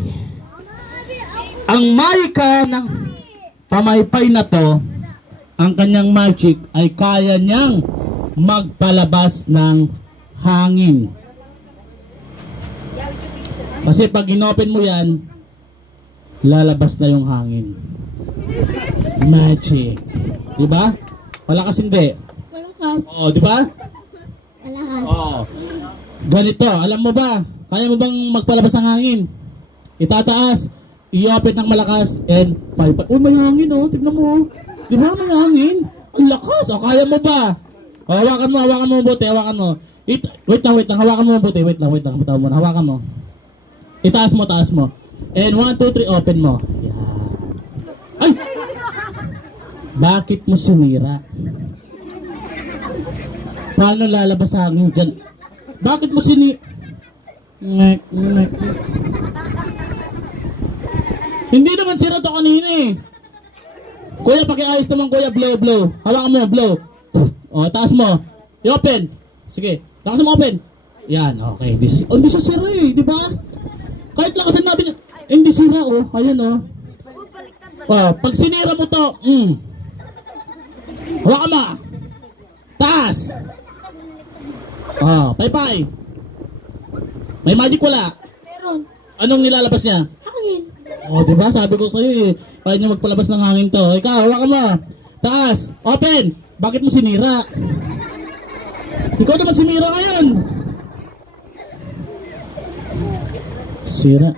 pamaypay. Ang maika ng pamaypay na to, ang kanyang magic ay kaya niyang magpalabas ng hangin. Kasi pag inopen mo yan, lalabas na yung hangin. Magic. Diba? Malakas hindi? Malakas. Oo, diba? Malakas. Oo. Ganito, alam mo ba? Kaya mo bang magpalabas ng hangin? Itataas, i-open ng malakas, and paypay. Uy, may hangin oh, tignan mo. Diba may hangin? Ang lakas. O, kaya mo ba? O, hawakan mo mabuti, hawakan mo. Wait lang, hawakan mo mabuti. Wait lang, kapataw mo na, hawakan mo. Itaas mo. And 1, 2, 3, open mo. Yan. Ay! Bakit mo sinira? Paano lalabas sa hangin dyan? Bakit mo sinira? Hindi naman sira to kanina eh. Kuya, pakiayos naman kuya, blow. Hawakan mo, blow. O, taas mo. I-open. Sige, taas mo open. Yan, okay. Hindi siya sira eh, di ba? Kahit lakasan natin, hindi sira oh. Ayan oh. Oh, pag sinira mo to, hawakan mo. Taas. Oh, paypay. May magic wala? Meron. Anong nilalabas niya? Hangin. Oh, diba? Sabi ko sa'yo eh. Kaya niya magpalabas ng hangin to. Ikaw, hawakan mo. Taas. Open. Bakit mo sinira? Ikaw naman sinira ngayon. Sira.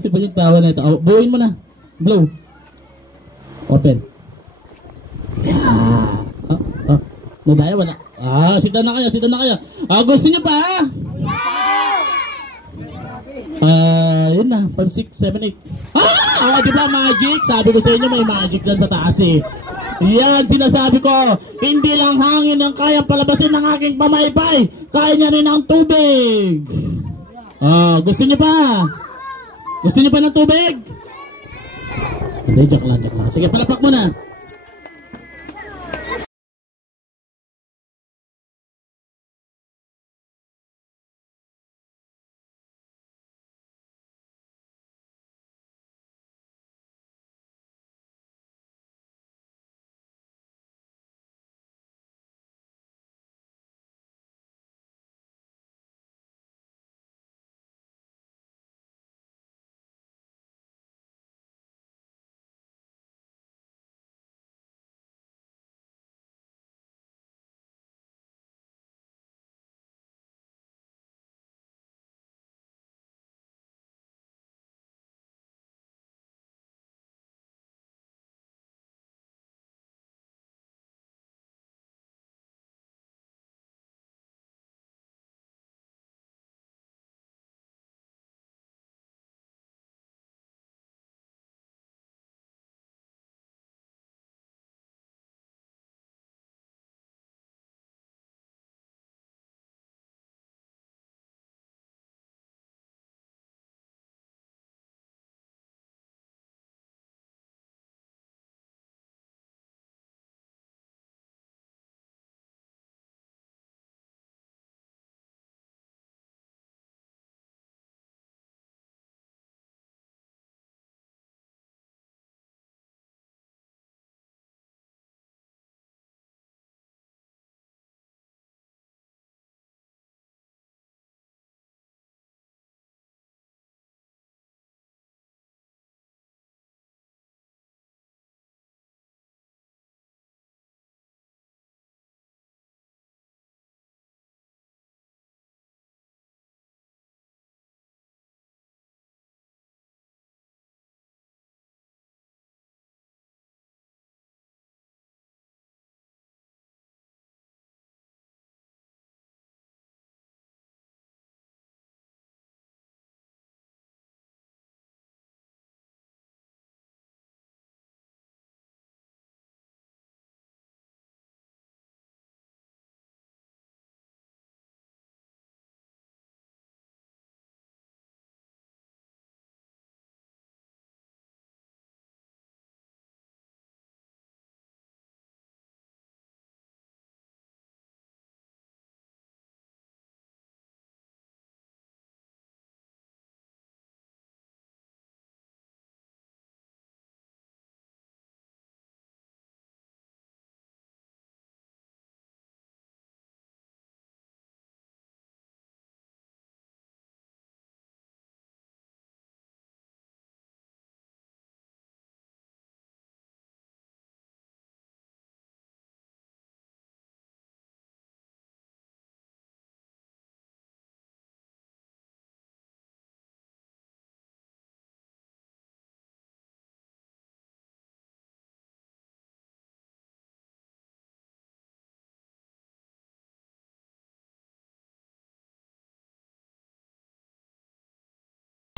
Iba yung tawa na ito. Oh, buuin mo na. Blow. Open. Yeah. Madaya wala. Sita na kayo. Gusto niyo pa ha? Yun na. 5, 6, 7, 8. Diba magic? Sabi ko sa inyo may magic dyan sa taas eh. Yan, sinasabi ko. Hindi lang hangin ang kayang palabasin ng aking pamaypay. Kaya niya rin ang tubig. Gusto niyo pa? Gusto niyo pa ng tubig? Hindi, joke lang. Sige, palapak mo na.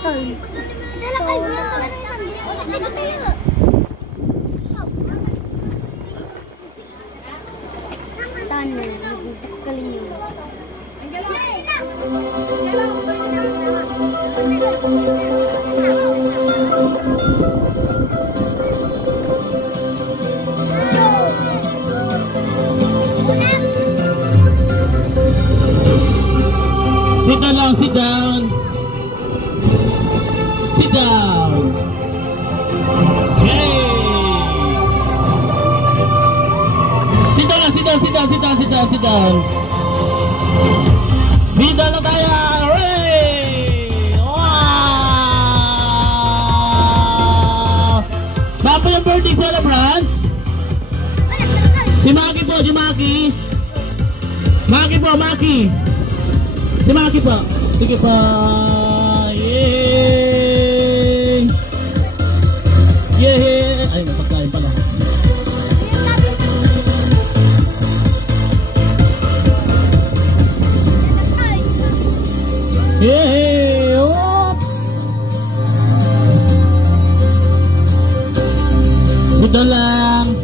Sit down lang, sit down. Sit down. Okay. Sit down lang, sit down, sit down, sit down, sit down, sit down. Sit down lang tayo. Hooray! Wow! Saan po yung birthday celebrant? Si Maki po, si Maki. Maki po, Maki. Si Maki po. Sige po. Yay! Yay! Ay, may pagkain pala. Yay! Oops! Sige lang.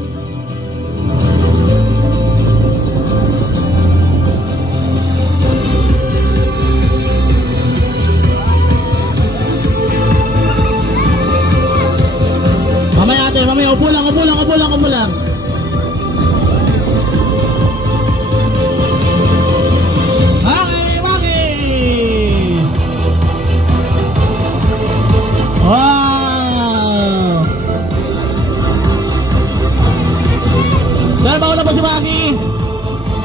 Mamaya, upo lang. Okay. Wow! Sir, mauna po si Maki.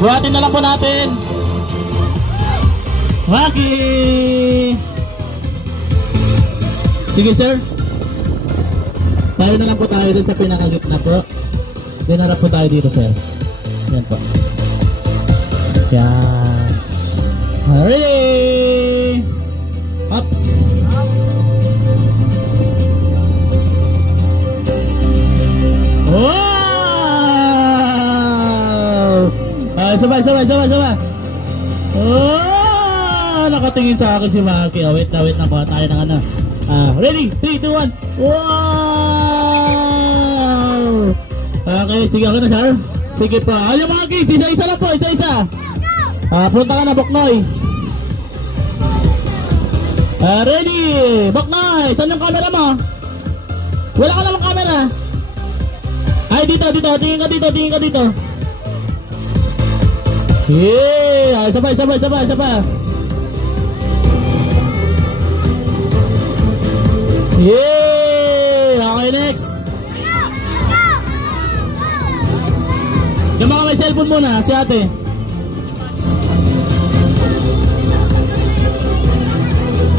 Buhatin na lang po natin. Maki! Sige, sir. Tayo na lang po tayo dun sa pinakagitna po. Dinarap po tayo dito, sir. Yan po. Yan. Ready! Ups! Wow! Sabay. Oh! Nakatingin sa akin si Maki. Oh, wait na. Kuha tayo ng ano. Ready? 3, 2, 1. Wow! Okay, sige ako na, sir. Sige pa. Ayaw mga kids, isa-isa lang po, isa-isa. Punta ka na, Boknoy. Ready? Boknoy, saan yung camera mo? Wala ka namang camera. Ay, dito. Tingin ka dito. Yeah! Sabay. Yeah! Okay, next. Yung mga may cellphone muna, si ate.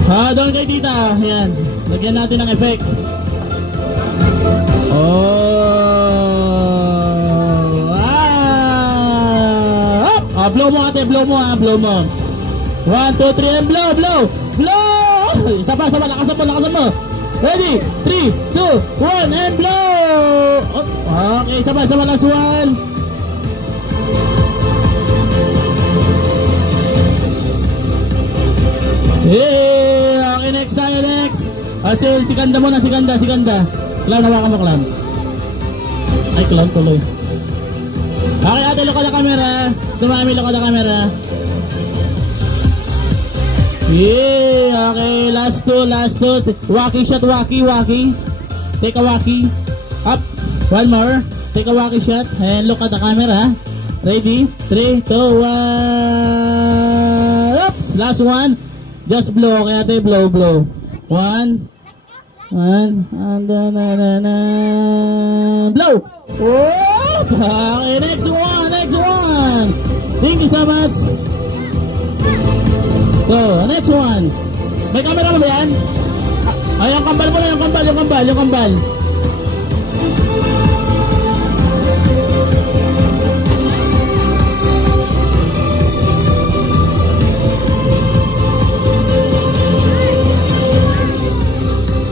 Doon kay tita. Ayan. Lagyan natin ng effect. Blow mo ate, blow mo. 1, 2, 3, and blow. Isa pa, lakasan mo. Ready? 3, 2, 1, and blow! Okay, sabay, last one. Yeah! Okay, next. Si Ganda muna, si Ganda. Clown, hawakan mo, Clown. Ay, Clown tuloy. Okay, ate, look at the camera. Dumami, look at the camera. Yeah, okay, last two. Wacky shot. Take a wacky. Up. One more. Take a wacky shot and look at the camera. Ready? 3, 2, 1. Oops, last one. Just blow, okay, ate, blow. 1. Blow. Oh, okay, next one. Thank you so much. So, next one. May camera mo ba yan? Ay, yung kambal mo na, yung kambal.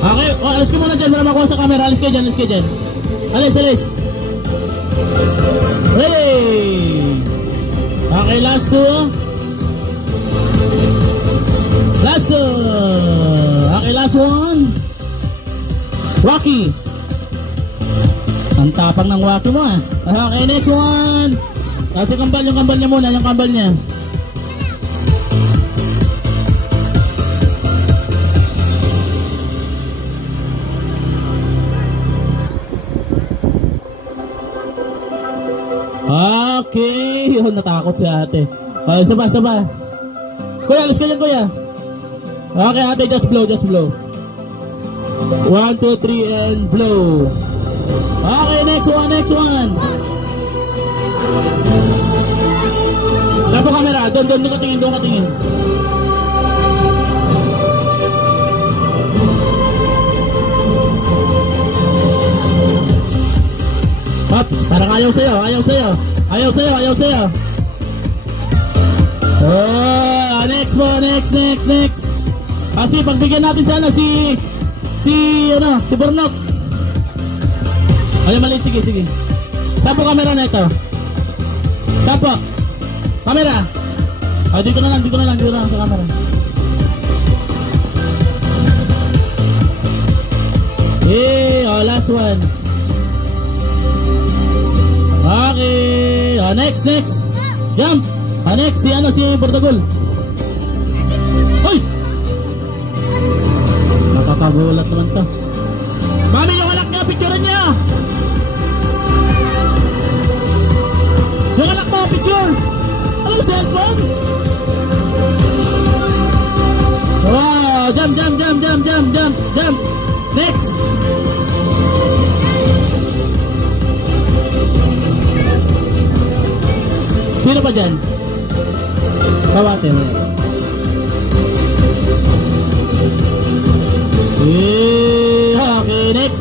Okay, alis ka muna dyan para makuha sa camera. Alis ka dyan. Alis. Ready! Okay, last two. Okay, last next one. Rocky. Ang tapang ng Rocky mo ah. Okay, next one. Kasi yung kambal niya muna, yung kambal niya. Okay. Oh, natakot si ate. Okay, saba. Kuya, alis ka dyan, kuya. Okay, ate, just blow. 1, 2, 3, and blow. Okay, next one. Saan po camera? Doon katingin. Pops, parang ayaw sa'yo. Oh, next po, next. Kasi pagbigyan natin sana si Burnok. Ay, maliit, sige. Tapo camera na ito. Tapo. Camera. Oh, dito na lang sa camera. Last one. Okay. Next. Jump. Next, si Bordagol. Hoy! Nakakagulat naman to. Mami, yung anak niya, picturean niya! Yung anak mo, picture! Ano, cellphone? Wow! Jump! Next! Sino pa dyan? Kawate mo yan. Okay, next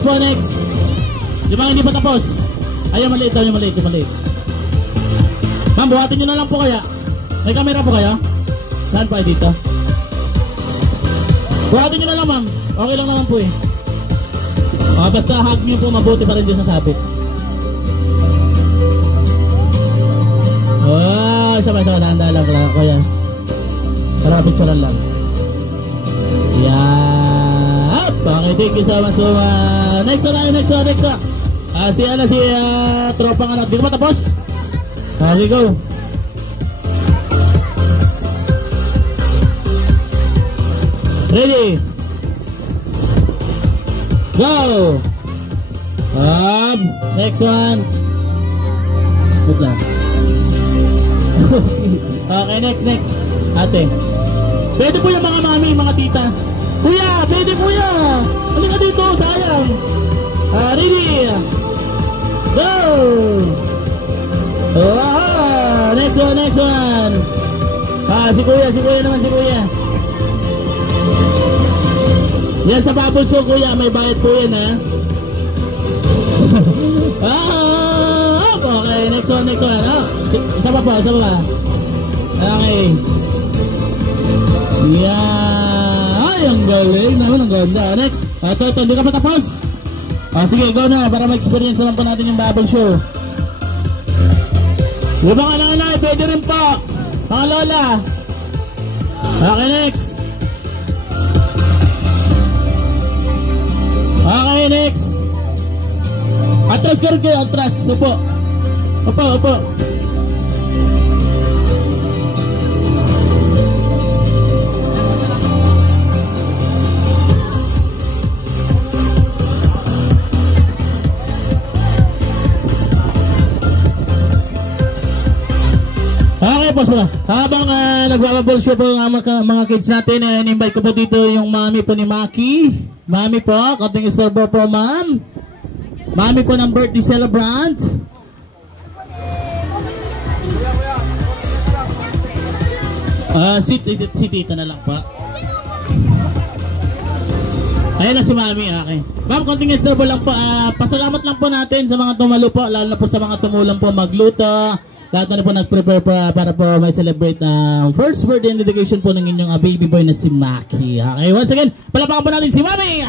po. Yung mga hindi pa tapos. Ayaw, maliit. Ma'am, buhatin nyo na lang po kaya. May camera po kaya? Saan pa dito? Buhatin nyo na lang, ma'am. Okay lang naman po eh. Basta hug nyo po, mabuti pa rin dyan sa sabit. Sama, nanda lang kuya. Para picturean lang. Yeah. Okay, thank you so much. Next one. Si tropang anak. Di ko matapos? Okay, go. Ready? Go! Next one. Wait lang. Okay, next. Ate. Pwede po yung mga mami, mga tita. Kuya, pwede kuya. Halika dito, sayang. Ready? Go! Next one. Si kuya naman. Yan sa bubble show, kuya, may bayad po yan, ha? Okay, next one. Isa pa. Okay. Yeah. Ay, ang galing naman, ang ganda. Next. Ito, hindi ka pa tapos. Sige, go na, para ma-experience naman po natin yung bubble show. Yung mga nanay, pwede rin po. Mga lola. Okay, next. Okay, next. Atras ka rin kayo, atras. Upo. Okay, pause mo na. Habang nagbababol show po ang mga kids natin, in-invite ko po dito yung mami po ni Maki. Mami po, konting istorbo po, ma'am. Mami po ng birthday celebrant. Si tita na lang pa. Ayan na si mami, okay. Ma'am, konting istorbo lang po. Pasalamat lang po natin sa mga tumalo po, lalo na po sa mga tumulong po magluto. Lahat na po nag-prepare para po may celebrate na first birthday and dedication po ng inyong baby boy na si Maki. Okay, once again, palapakan po natin si Mami!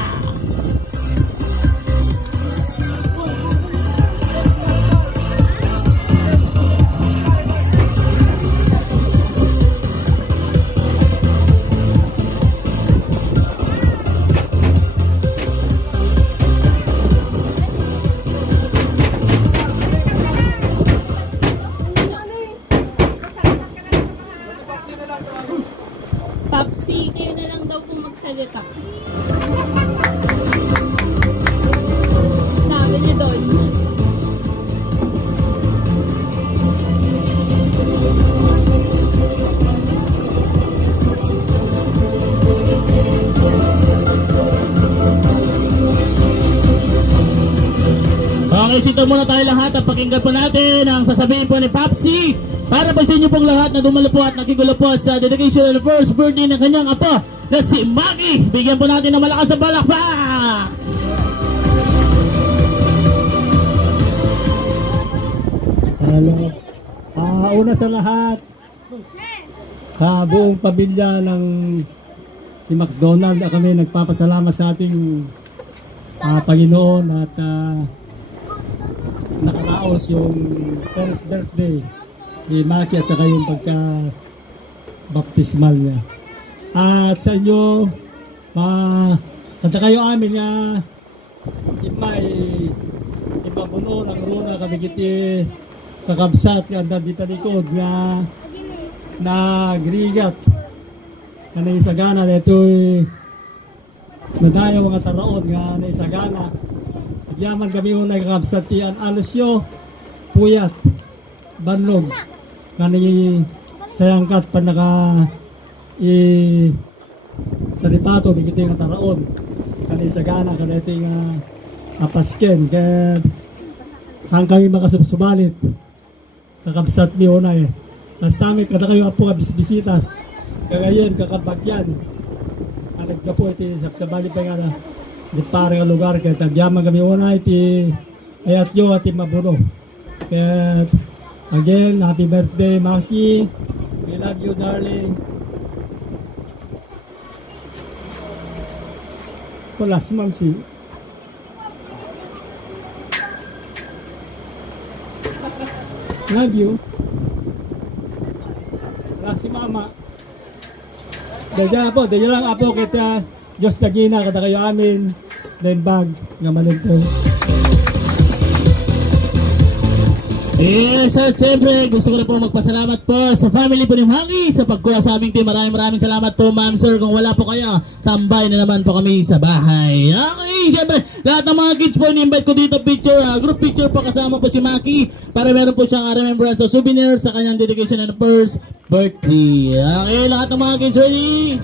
salita. Sabi niyo doon. Okay, sito muna tayo lahat at pakinggan po natin ang sasabihin po ni Papsi para po sa inyo pong lahat na dumalo po at nakigulo po sa dedication of the first birthday ng kanyang apo na si Maggie. Bigyan po natin ng malakas na palakpak! Hello. Una sa lahat, sa buong pamilya ng si McDonald na kami nagpapasalamat sa ating Panginoon at nakaraos yung first birthday ni Maki at saka yung pagka-baptismal niya. At sa inyo, kanta kayo amin nga imabuno ng runa kami kiti kakabsat nga dito likod nga nagrigat na naisagana na ito'y nadayo mga taraon nga naisagana. Yaman kami yung nagkakabsat ti Alusyo Puyat Banlog nga sayangkat pa naka talipato di kita yung taraon kanay sagana kanay ito yung apasken kaya hang kami makasubsubalit kakabsat mi unay tas tami kada kayo apo kabisbisitas kagayon kakabagyan ang nagsapo iti sabsabali pa nga na di pare nga lugar kaya tagyaman kami unay iti ayatyo at mabuno kaya again happy birthday Maki, we love you darling. Wala si Mamsi. Love you. Wala si Mama. Daya lang apo kita Diyos Tagina kada kayo amin. Then bag nga malintaw. Yes, at siyempre gusto ko na po magpasalamat po sa family po ni Maki sa pagkuha sa aming team. Maraming salamat po ma'am sir. Kung wala po kayo, tambay na naman po kami sa bahay. Okay, siyempre lahat ng mga kids po in-invite ko dito picture, group picture po kasama po si Maki para meron po siyang remembrance sa souvenir sa kanyang dedication and first birthday. Okay, lahat ng mga kids ready?